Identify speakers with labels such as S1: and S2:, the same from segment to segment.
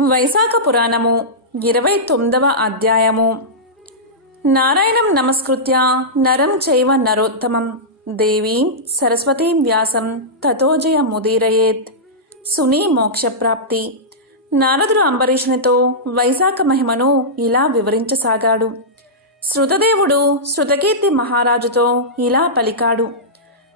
S1: వైశాఖ పురాణము ఇరవై తొమ్మిదవ అధ్యాయము. నారాయణం నమస్కృత్య నరం చైవ నరోత్తమం. దేవి సరస్వతీ వ్యాసం తతోజయ ముదీరయేత్. సునీ మోక్షప్రాప్తి. నారదుడు అంబరీషునితో వైశాఖ మహిమను ఇలా వివరించసాగాడు. శృతదేవుడు శృతకీర్తి మహారాజుతో ఇలా పలికాడు.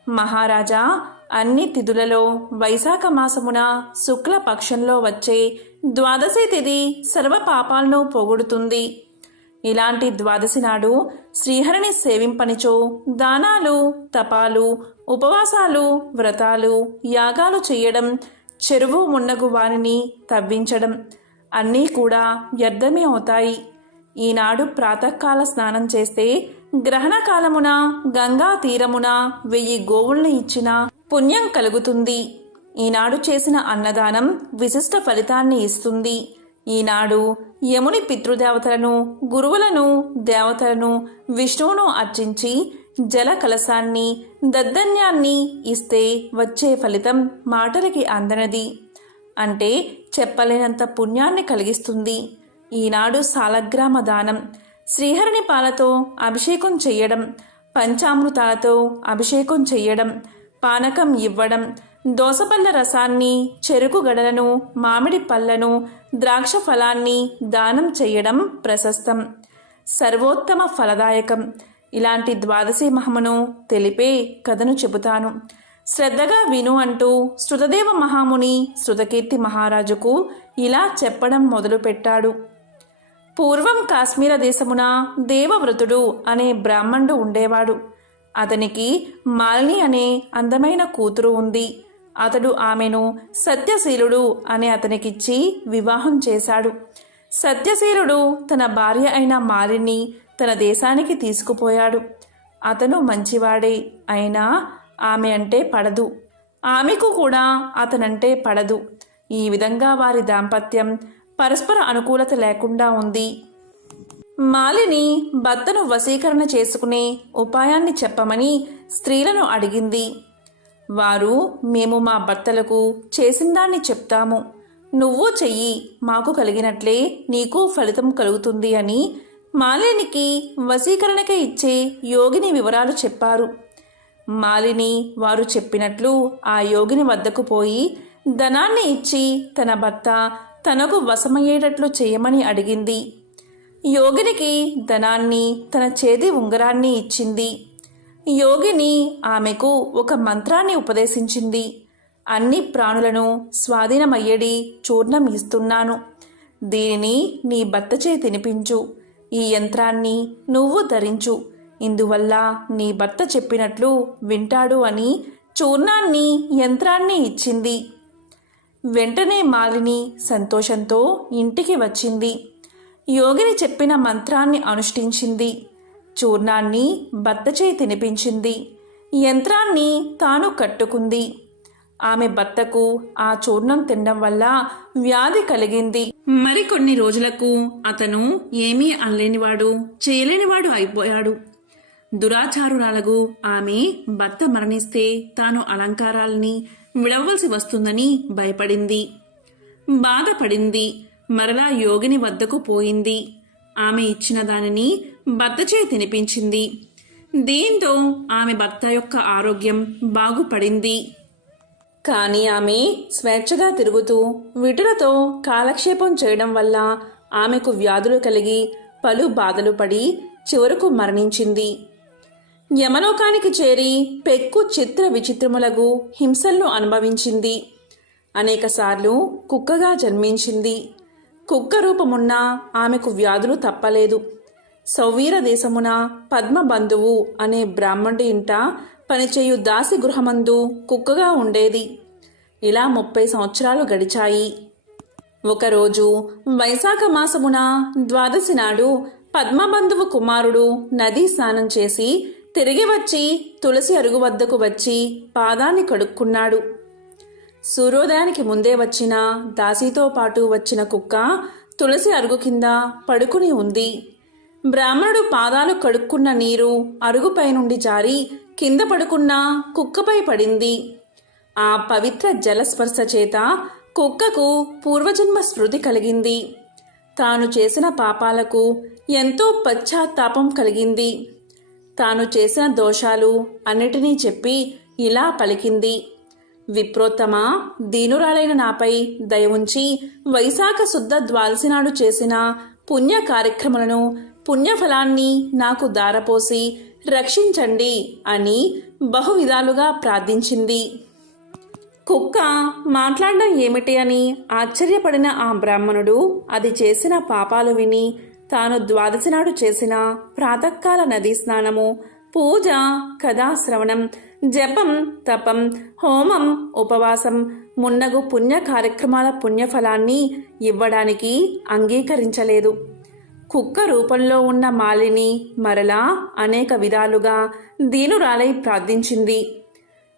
S1: మహారాజా అన్ని తిథులలో వైశాఖ మాసమున శుక్ల పక్షంలో వచ్చే ద్వాదశి తిథి సర్వ పాపాలను పొగుడుతుంది. ఇలాంటి ద్వాదశి నాడు శ్రీహరిని సేవింపనిచో దానాలు తపాలు ఉపవాసాలు వ్రతాలు యాగాలు చేయడం చెరువు మున్నగు వారిని తవ్వించడం అన్నీ కూడా వ్యర్థమే అవుతాయి. ఈనాడు ప్రాతకాల స్నానం చేస్తే గ్రహణ కాలమున గంగా తీరమున వెయ్యి గోవుల్ని ఇచ్చిన పుణ్యం కలుగుతుంది. ఈనాడు చేసిన అన్నదానం విశిష్ట ఫలితాన్ని ఇస్తుంది. ఈనాడు యముని పితృదేవతలను గురువులను దేవతలను విష్ణువును అర్చించి జల కలశాన్ని దద్దన్యాన్ని ఇస్తే వచ్చే ఫలితం మాటలకి అందనది. అంటే చెప్పలేనంత పుణ్యాన్ని కలిగిస్తుంది. ఈనాడు సాలగ్రామ దానం శ్రీహరిని పాలతో అభిషేకం చెయ్యడం పంచామృతాలతో అభిషేకం చెయ్యడం పానకం ఇవ్వడం దోసపళ్ళ రసాన్ని చెరుకు గడలను మామిడి పళ్ళను ద్రాక్ష ఫలాన్ని దానం చేయడం ప్రశస్తం. సర్వోత్తమ ఫలదాయకం. ఇలాంటి ద్వాదశి మహమును తెలిపే కథను చెబుతాను. శ్రద్ధగా విను అంటూ శృతదేవ మహాముని శృతకీర్తి మహారాజుకు ఇలా చెప్పడం మొదలుపెట్టాడు. పూర్వం కాశ్మీర దేశమున దేవవ్రతుడు అనే బ్రాహ్మణుడు ఉండేవాడు. అతనికి మాలిని అనే అందమైన కూతురు ఉంది. అతడు ఆమెను సత్యశీలుడు అనే అతనికిచ్చి వివాహం చేశాడు. సత్యశీలుడు తన భార్య అయిన మాలిని తన దేశానికి తీసుకుపోయాడు. అతను మంచివాడే అయినా ఆమె అంటే పడదు. ఆమెకు కూడా అతనంటే పడదు. ఈ విధంగా వారి దాంపత్యం పరస్పర అనుకూలత లేకుండా ఉంది. మాలిని భర్తను వశీకరణ చేసుకునే ఉపాయాన్ని చెప్పమని స్త్రీలను అడిగింది. వారు మేము మా భర్తలకు చేసిన దాన్ని చెప్తాము. నువ్వు చెయ్యి మాకు కలిగినట్లే నీకు ఫలితం కలుగుతుంది అని మాలినికి వశీకరణకి ఇచ్చే యోగిని వివరాలు చెప్పారు. మాలిని వారు చెప్పినట్లు ఆ యోగిని వద్దకు పోయి ధనాన్ని ఇచ్చి తన భర్త తనకు వశమయ్యేటట్లు చేయమని అడిగింది. యోగినికి ధనాన్ని తన చేతి ఉంగరాన్ని ఇచ్చింది. యోగిని ఆమెకు ఒక మంత్రాన్ని ఉపదేశించింది. అన్ని ప్రాణులను స్వాధీనమయ్యడి చూర్ణం ఇస్తున్నాను. దీనిని నీ భర్త చే తినిపించు. ఈ యంత్రాన్ని నువ్వు ధరించు. ఇందువల్ల నీ భర్త చెప్పినట్లు వింటాడు అని చూర్ణాన్ని యంత్రాన్ని ఇచ్చింది. వెంటనే మాలిని సంతోషంతో ఇంటికి వచ్చింది. యోగిని చెప్పిన మంత్రాన్ని అనుష్ఠించింది. చూర్ణాన్ని భర్తచే తినిపించింది. యంత్రాన్ని తాను కట్టుకుంది. ఆమె భర్తకు ఆ చూర్ణం తినడం వల్ల వ్యాధి కలిగింది. మరికొన్ని రోజులకు అతను ఏమీ అనలేనివాడు చేయలేనివాడు అయిపోయాడు. దురాచారురాలకు ఆమె భర్త మరణిస్తే తాను అలంకారాలని విడవలసి వస్తుందని భయపడింది. బాధపడింది. మరలా యోగిని వద్దకు పోయింది. ఆమె ఇచ్చిన దానిని భర్తచే తినిపించింది. దీంతో ఆమె భర్త యొక్క ఆరోగ్యం బాగుపడింది. కానీ ఆమె స్వేచ్ఛగా తిరుగుతూ విటులతో కాలక్షేపం చేయడం వల్ల ఆమెకు వ్యాధులు కలిగి పలు బాధలు పడి చివరకు మరణించింది. యమలోకానికి చేరి పెక్కు చిత్ర విచిత్రములగు హింసలను అనుభవించింది. అనేకసార్లు కుక్కగా జన్మించింది. కుక్క రూపమున్న ఆమెకు వ్యాధులు తప్పలేదు. సౌవీర దేశమున పద్మబంధువు అనే బ్రాహ్మణుడి ఇంట పనిచేయు దాసి గృహమందు కుక్కగా ఉండేది. ఇలా ముప్పై సంవత్సరాలు గడిచాయి. ఒకరోజు వైశాఖ మాసమున ద్వాదశి నాడు పద్మబంధువు కుమారుడు నదీ స్నానం చేసి తిరిగి వచ్చి తులసి అరుగు వద్దకు వచ్చి పాదాన్ని కడుక్కున్నాడు. సూర్యోదయానికి ముందే వచ్చిన దాసితో పాటు వచ్చిన కుక్క తులసి అరుగు కింద పడుకుని ఉంది. బ్రాహ్మణుడు పాదాలు కడుక్కున్న నీరు అరుగుపై నుండి జారి కింద పడుకున్న కుక్కపై పడింది. ఆ పవిత్ర జలస్పర్శ చేత కుక్కకు పూర్వజన్మ స్మృతి కలిగింది. తాను చేసిన పాపాలకు ఎంతో పశ్చాత్తాపం కలిగింది. తాను చేసిన దోషాలు అన్నిటినీ చెప్పి ఇలా పలికింది. విప్రోత్తమ దీనురాలైన నాపై దయ ఉంచి వైశాఖ శుద్ధ ద్వాల్సినాడు చేసిన పుణ్య కార్యక్రమాలను పుణ్యఫలాన్ని నాకు దారపోసి రక్షించండి అని బహువిధాలుగా ప్రార్థించింది. కుక్క మాట్లాడడం ఏమిటి అని ఆశ్చర్యపడిన ఆ బ్రాహ్మణుడు అది చేసిన పాపాలు విని తాను ద్వాదశి నాడు చేసిన ప్రాతకాల నదీ స్నానము పూజ కథాశ్రవణం జపం తపం హోమం ఉపవాసం మున్నగు పుణ్య కార్యక్రమాల పుణ్యఫలాన్ని ఇవ్వడానికి అంగీకరించలేదు. కుక్క రూపంలో ఉన్న మాలిని మరలా అనేక విధాలుగా దీనురాలై ప్రార్థించింది.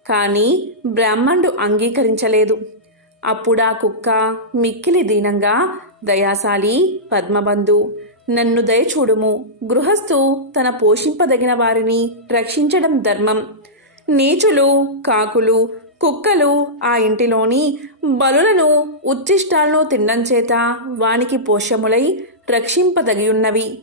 S1: కానీ బ్రాహ్మణుడు అంగీకరించలేదు. అప్పుడా కుక్క మిక్కిలి దీనంగా దయాశాలి పద్మబంధు నన్ను దయచూడుము. గృహస్థు తన పోషింపదగిన వారిని రక్షించడం ధర్మం. నీచులు కాకులు కుక్కలు ఆ ఇంటిలోని బలులను ఉచ్చిష్టాలను తినడం చేత వానికి పోషములై రక్షింపదగియున్నవి.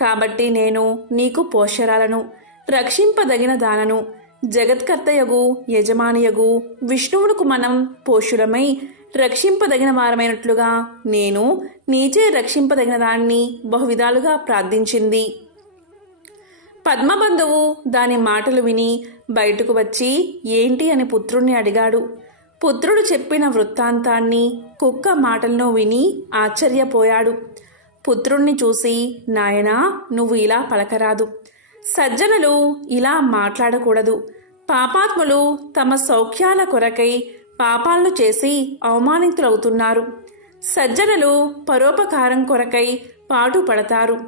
S1: కాబట్టి నేను నీకు పోషరాలను రక్షింపదగిన దానను జగత్కర్తయగు యజమానియగు విష్ణువునకు మనం పోషులమై రక్షింపదగిన వారమైనట్లుగా నేను నీచే రక్షింపదగిన దాన్ని బహువిధాలుగా ప్రార్థించింది. పద్మబంధువు దాని మాటలు విని బయటకు వచ్చి ఏంటి అని పుత్రుణ్ణి అడిగాడు. పుత్రుడు చెప్పిన వృత్తాంతాన్ని కుక్క మాటలను విని ఆశ్చర్యపోయాడు. పుత్రుణ్ణి చూసి నాయనా నువ్వు ఇలా పలకరాదు. సజ్జనులు ఇలా మాట్లాడకూడదు. పాపాత్ములు తమ సౌఖ్యాల కొరకై పాపాలను చేసి అవమానితులవుతున్నారు. సజ్జనులు పరోపకారం కొరకై పాటుపడతారు.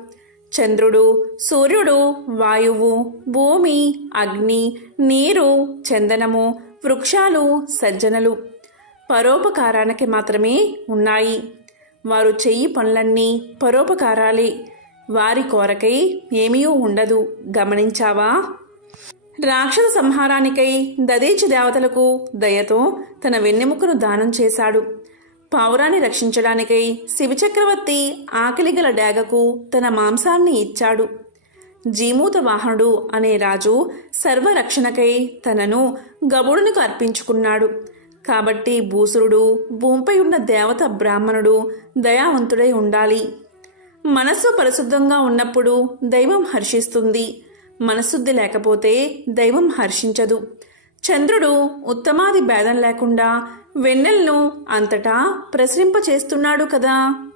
S1: చంద్రుడు సూర్యుడు వాయువు భూమి అగ్ని నీరు చందనము వృక్షాలు సజ్జనలు. పరోపకారానికి మాత్రమే ఉన్నాయి. వారు చెయ్యి పనులన్నీ పరోపకారాలే. వారి కోరకై ఏమీ ఉండదు. గమనించావా? రాక్షస సంహారానికై దదీచి దేవతలకు దయతో తన వెన్నెముకను దానం చేశాడు. పావురాన్ని రక్షించడానికై శివచక్రవర్తి ఆకలిగల డాగకు తన మాంసాన్ని ఇచ్చాడు. జీమూత వాహనుడు అనే రాజు సర్వరక్షణకై తనను గబుడునికి అర్పించుకున్నాడు. కాబట్టి భూసురుడు భూమిపై ఉన్న దేవత బ్రాహ్మణుడు దయావంతుడై ఉండాలి. మనస్సు పరిశుద్ధంగా ఉన్నప్పుడు దైవం హర్షిస్తుంది. మనశుద్ధి లేకపోతే దైవం హర్షించదు. చంద్రుడు ఉత్తమాది భేదం లేకుండా వెన్నెలను అంతటా ప్రసరింపచేస్తున్నాడు కదా.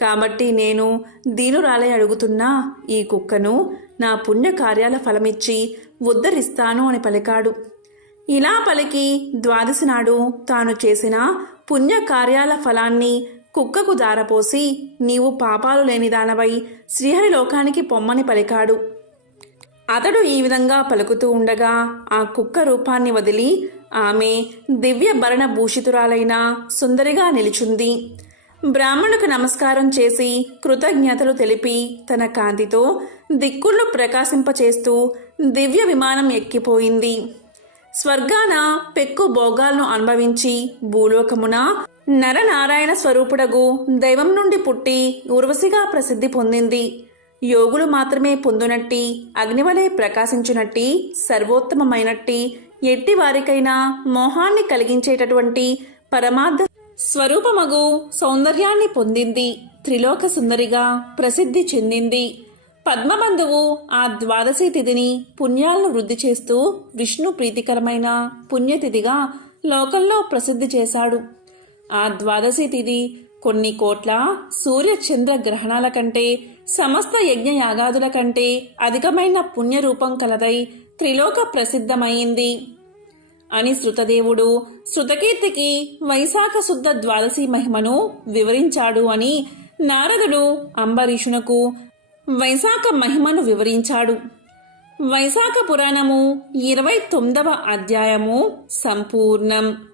S1: కాబట్టి నేను దీనురాలై అడుగుతున్నా ఈ కుక్కను నా పుణ్య కార్యాల ఫలమిచ్చి ఉద్ధరిస్తాను అని పలికాడు. ఇలా పలికి ద్వాదశి నాడు తాను చేసిన పుణ్య కార్యాల ఫలాన్ని కుక్కకు దారపోసి నీవు పాపాలు లేని దానవై శ్రీహరి లోకానికి పొమ్మని పలికాడు. అతడు ఈ విధంగా పలుకుతూ ఉండగా ఆ కుక్క రూపాన్ని వదిలి ఆమె దివ్య భరణ భూషితురాలైన సుందరిగా నిలిచుంది. బ్రాహ్మణుకు నమస్కారం చేసి కృతజ్ఞతలు తెలిపి తన కాంతితో దిక్కులను ప్రకాశింపచేస్తూ దివ్య విమానం ఎక్కిపోయింది. స్వర్గాన పెక్కు భోగాలను అనుభవించి భూలోకమున నరనారాయణ స్వరూపుడగు దైవం నుండి పుట్టి ఉర్వశిగా ప్రసిద్ధి పొందింది. యోగులు మాత్రమే పొందునట్టి అగ్నివలే ప్రకాశించునట్టి సర్వోత్తమమైనట్టి ఎట్టి వారికైనా మోహాన్ని కలిగించేటటువంటి పరమార్థ స్వరూపమగు సౌందర్యాన్ని పొందింది. త్రిలోక సుందరిగా ప్రసిద్ధి చెందింది. పద్మబంధువు ఆ ద్వాదశి తిథిని పుణ్యాలను వృద్ధి చేస్తూ విష్ణు ప్రీతికరమైన పుణ్యతిథిగా లోకంలో ప్రసిద్ధి చేశాడు. ఆ ద్వాదశి తిథి కొన్ని కోట్ల సూర్య చంద్ర గ్రహణాల కంటే సమస్త యజ్ఞ యాగాదుల కంటే అధికమైన పుణ్యరూపం కలదై త్రిలోక ప్రసిద్ధమైంది. అని శృతదేవుడు శృతకీర్తికి వైశాఖ శుద్ధ ద్వాదశి మహిమను వివరించాడు అని నారదుడు అంబరీషునకు వైశాఖ మహిమను వివరించాడు. వైశాఖ పురాణము ఇరవై తొమ్మిదవ అధ్యాయము సంపూర్ణం.